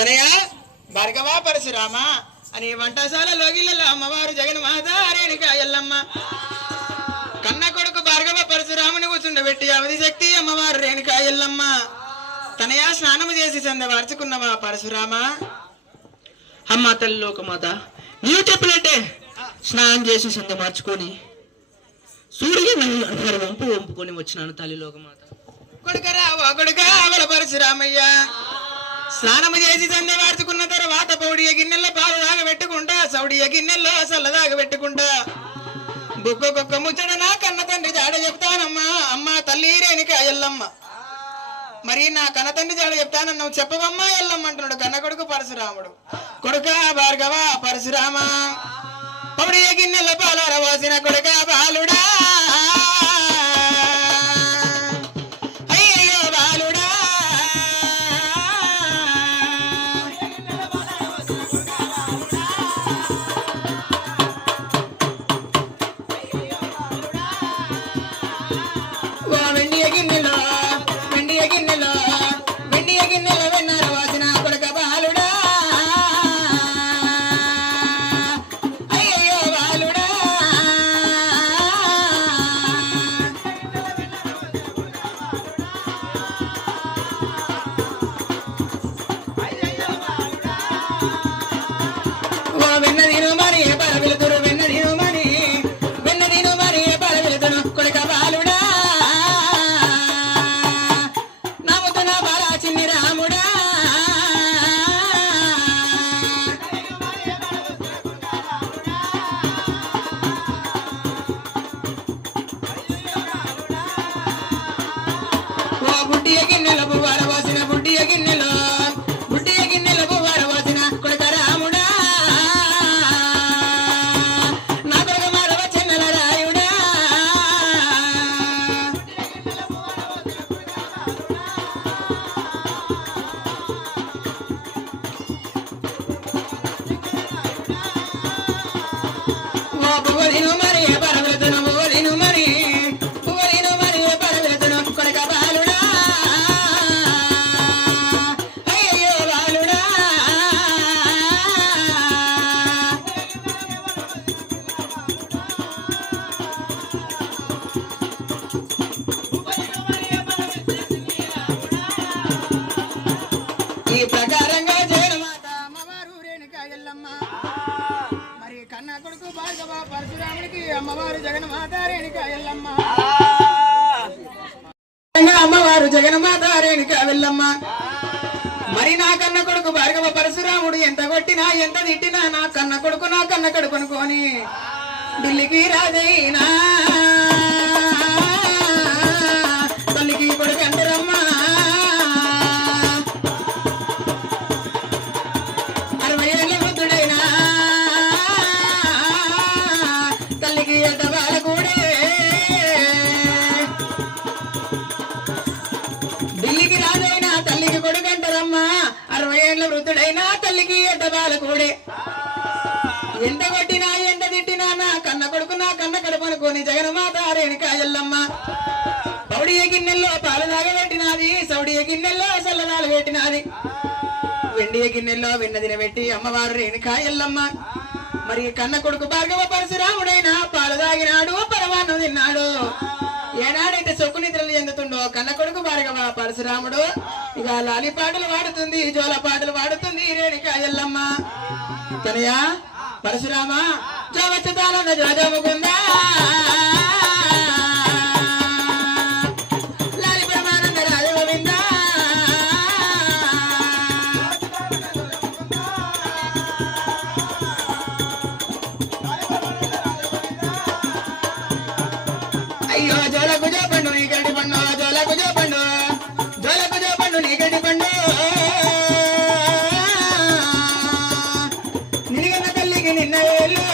తనయ భార్గవ పరశురామ అని వంటశాల లోగిళ్ళ అమ్మవారు జగన్మాత రేణుకా ఎల్లమ్మ కన్న కొడుకు భార్గవ పరశురాముని కూర్చుండబెట్టి అవధి శక్తి అమ్మవారు రేణుకా ఎల్లమ్మ తనయ స్నానము చేసి సంద వార్చుకున్నవా పరశురామ? అమ్మ తల్లి లోకమాత, నీవు చెప్పినట్టే స్నానం చేసి సంద మార్చుకొని సూర్యుని వంపు వంపుకొని వచ్చినాను తల్లి లోకమాత. కొడుకరా ఓ కొడుక అవల పరశురామయ్య స్నానము చేసి సంద వార్చుకున్న తర్వాత పౌడియ గిన్నెల్లో పాలు దాగబెట్టుకుంటా సౌడియ గిన్నెల్లో చల్లదాగబెట్టుకుంటా బుక్కొక్క ముచ్చట నా కన్న తండ్రి జాడ చెప్తానమ్మా అమ్మ తల్లి రేణుకా ఎల్లమ్మ. మరి నా కన్న తండ్రి జాడ చెప్తానన్నావు చెప్పవమ్మా ఎల్లమ్మ అంటున్నాడు కన్న కొడుకు పరశురాముడు. కొడుక భార్గవ పరశురామ పౌడియ గిన్నెల పాలార పోసిన కొడుక బాలుడా అయ్యో బాలుడా వెండియ గిన్నెలో వెండియ గిన్నెలో వెండియ గిన్నెలో వెన్నార వాసిన కొడుక బాలుడా అయ్యో బాలుడా వెన్నదీను మరి పర వెలుతురు వెన్నదీను మరి వెన్నదీను మరి పర వెలుతురు కొడుక బాలుడా నాముతున్న బాల చిన్ని రాముడా ఓ బుడ్డియ గిన్నెల పువ్వార పోసిన బుడ్డియ గిన్నెలో బుడ్డియ గిన్నెల పువ్వార పోసిన కొడుక రాముడా నా కొడుక మారవ చిన్నల రాయుడా ఓ పువ్వలిను మరి పరవెలుతును పువ్వలిను మరి పువ్వలిను మరి పరవెలుతును కొడుక బాలుడా అయ్యో బాలుడా ఈ ప్రకారంగా జగన్మాత అమ్మవారు రేణుకా ఎల్లమ్మ మరి కన్న కొడుకు భార్గవ పరశురాముడికి అమ్మవారు జగన్మాత రేణుకా ఎల్లమ్మ అమ్మవారు జగన్మాత రేణుకా ఎల్లమ్మ. మరి నా కన్న కొడుకు భార్గవ పరశురాముడు ఎంత కొట్టినా ఎంత తిట్టినా నా కన్న కొడుకు అనుకోని ఢిల్లీకి రాజైనా తల్లికి కొడుకు అంటారమ్మా 60 ఏళ్ళ వృద్ధుడైనా తల్లికి ఎద్దవాల కూడే ఢిల్లీకి రాజైనా తల్లికి కొడుకు అంటారమ్మా 60 ఏళ్ళ వృద్ధుడైనా తల్లికి ఎద్దవాల కూడే. ఎంత కొట్టినా ఎంత తిట్టినా నా కన్న కడుపు అనుకోని జగన్మాత రేణుకా ఎల్లమ్మ పౌడియ గిన్నెల్లో పాలు దాగబెట్టినది సౌడియ గిన్నెల్లో చల్లదాలు పెట్టినది వెండియ గిన్నెల్లో వెన్నదిన పెట్టి అమ్మవారు రేణుకా ఎల్లమ్మ. మరి కన్న కొడుకు భార్గవ పరశురాముడైనా పాలు దాగినాడు పరమాన్నం తిన్నాడు. ఏనాడైతే సొక్కు నిద్రలు చెందుతుండో కన్న కొడుకు భార్గవ పరశురాముడు ఇక లాలి పాటలు వాడుతుంది జోల పాటలు వాడుతుంది రేణుకా ఎల్లమ్మ. తనయా పరశురామ జోవచ్చుతానన్న జోజముకుందా లాలి బ్రహ్మానంద రాజగోవిందా అయ్యో జోలకు జోపండు నీ గడ్డి పండు జోలకు జోపండు జోలకు జోపండు నీ గడ్డి పండు నిన్న తల్లికి నిన్న వేలు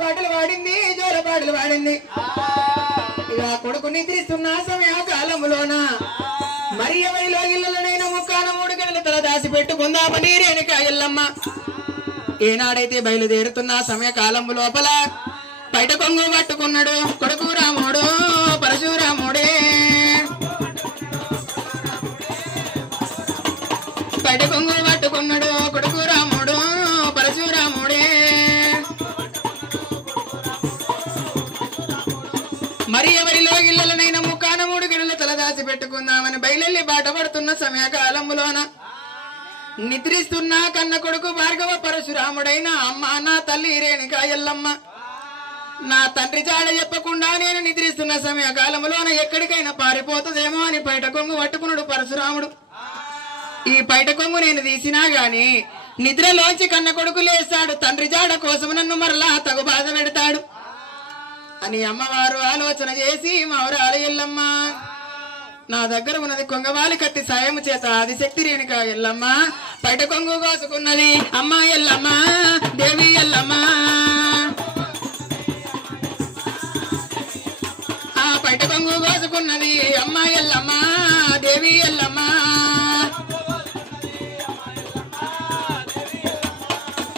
పాటలు పాడింది జోల పాటలు పాడింది ఇక కొడుకు నిద్రిస్తున్న సమయ కాలములోన మరి ఎవరిలో ఇళ్ళలోనైనా ముక్కాన 3 గంటల తల దాసి పెట్టుకుందామని రేణుక ఎల్లమ్మ ఏనాడైతే బయలుదేరుతున్న సమయ కాలము లోపల బయట కొంగు పట్టుకున్నాడు కొడుకు రాముడు పరశురాముడే బయట కొంగు పట్టుకున్నాడు కొడుకు రాముడు పరశురాముడే మరి ఎవరిలో ఇళ్ళలనైనా ముక్కాన 3 గడుల తలదాసి పెట్టుకుందామని బయలెల్లి బాట పడుతున్న సమయకాలములోన నిద్రిస్తున్న కన్న కొడుకు భార్గవ పరశురాముడైన అమ్మ నా తల్లి రేణుక ఎల్లమ్మ నా తండ్రి జాడ చెప్పకుండా నేను నిద్రిస్తున్న సమయకాలములోన ఎక్కడికైనా పారిపోతుందేమో అని పైట కొంగు పట్టుకున్నాడు పరశురాముడు ఈ పైట కొంగు నేను తీసినా గాని నిద్రలోంచి కన్న కొడుకు లేస్తాడు తండ్రి జాడ కోసం నన్ను మరలా తగు బాధ పెడతాడు అని అమ్మవారు ఆలోచన చేసి మౌరాల ఎల్లమ్మ నా దగ్గర ఉన్నది కొంగవాలి కత్తి సాయము చేత ఆదిశక్తి రేణుక ఎల్లమ్మ పైట కొంగు కోసుకున్నది అమ్మ ఎల్లమ్మ దేవి ఎల్లమ్మ ఆ పైట కొంగు కోసుకున్నది అమ్మ ఎల్లమ్మ దేవి ఎల్లమ్మ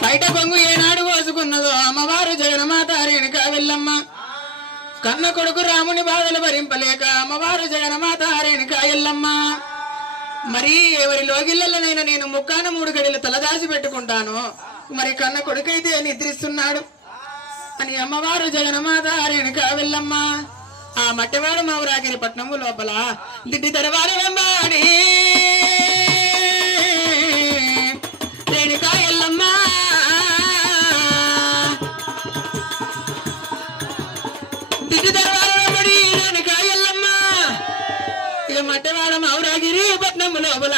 బయట కొంగు ఏనాడు కోసుకున్నదో అమ్మవారు జగన్మాత రేణుక ఎల్లమ్మ కన్న కొడుకు రాముని బాధలు భరింపలేక అమ్మవారు జగన్మాత రేణుక ఎల్లమ్మ మరి ఎవరి లోగిళ్ళనైనా నేను ముక్కాన 3 గడిలు తలదాసి పెట్టుకుంటాను మరి కన్న కొడుకైతే నిద్రిస్తున్నాడు అని అమ్మవారు జగన్మాత రేణుక ఎల్లమ్మ ఆ మట్టివాడు మౌరాగిరి పట్నము లోపల దిడ్డి తెరవాలి వెంబాడి రేణుక ఎల్లమ్మ దిడ్డి తెరవాలి రేణుక ఎల్లమ్మ ఇక మట్టివాడ మౌరాగిరి పట్నము లోపల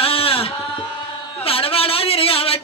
వాడవాడా తిరిగాబట్టి